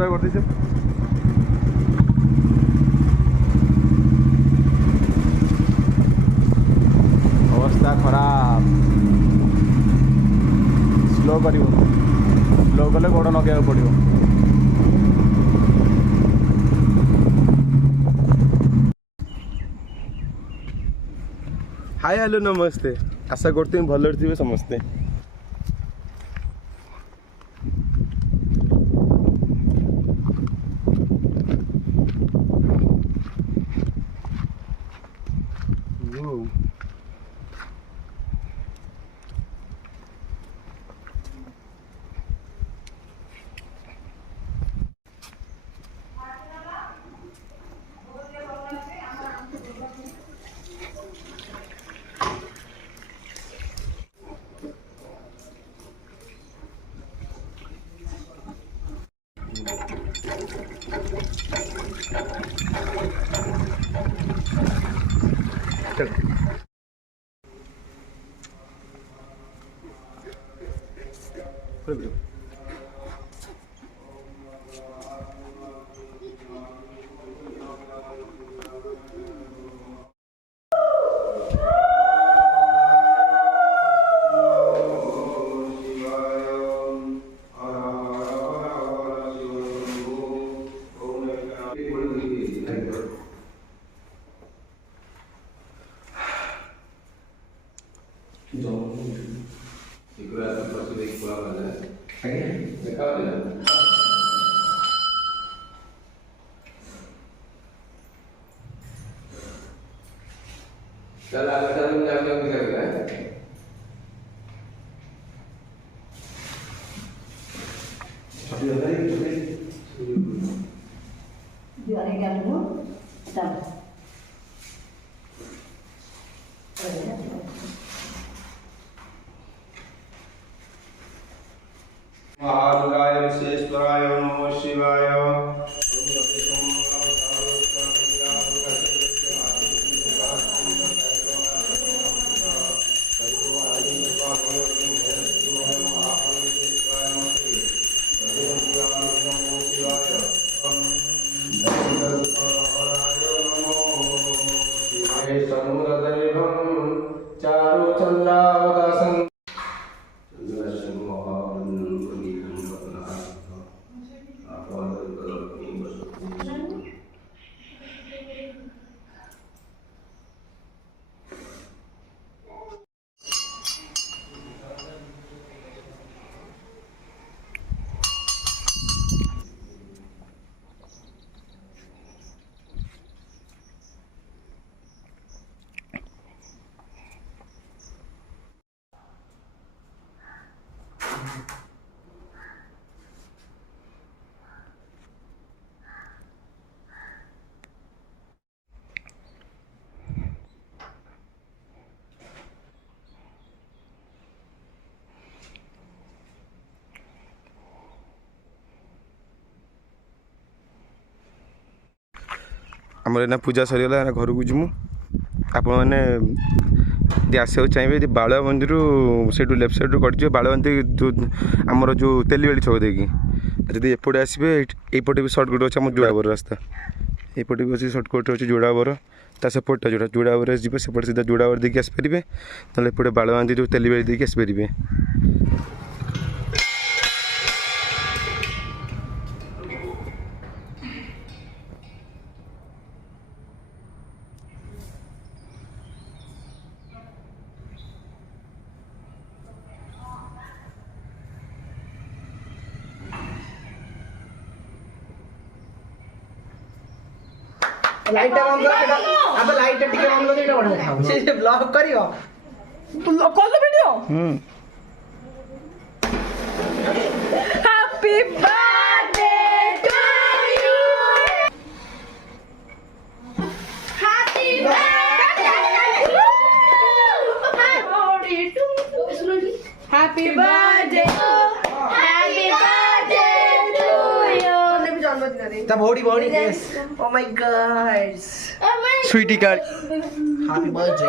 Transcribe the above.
सफासुतरा गर्दैछ। अवस्था खराब। स्लो करियो, स्लो कले गोड़ नगेବାକୁ पड़ियो। हाय हेलो नमस्ते, आशा करते हैं भल थे समस्ते। महारुद्राय विश्वेश्वराय नमो शिवाय। आमर एना पूजा सरीगला घर को जीमु। आपण मैंने आसा चाहिए बालुआ मंदिर से लेफ्ट साइड कट बालुआ मंदिर जो आमर जो तेलीबाड़ी छक देखिए जदि एपटे आसबे एपटे भी सर्टकट अच्छे आम जोड़ाबर रास्ता एपटे भी अच्छे सर्टकट अच्छे जोड़ाबर ता सेपटा जोड़ा जोड़ाबर जी सेपटे सीधा जोड़ाबर देखिए आसपारे ना एपटे बालुआ मंदिर जो तेलीबाड़ी देखिए आसपारे। लाइट ऑन कर अब लाइट टिके ऑन कर देटा बढा से ब्लॉक करियो तू call video happy birthday to you happy birthday happy birthday The body yes. Oh my god. Sweetie girl. Happy birthday.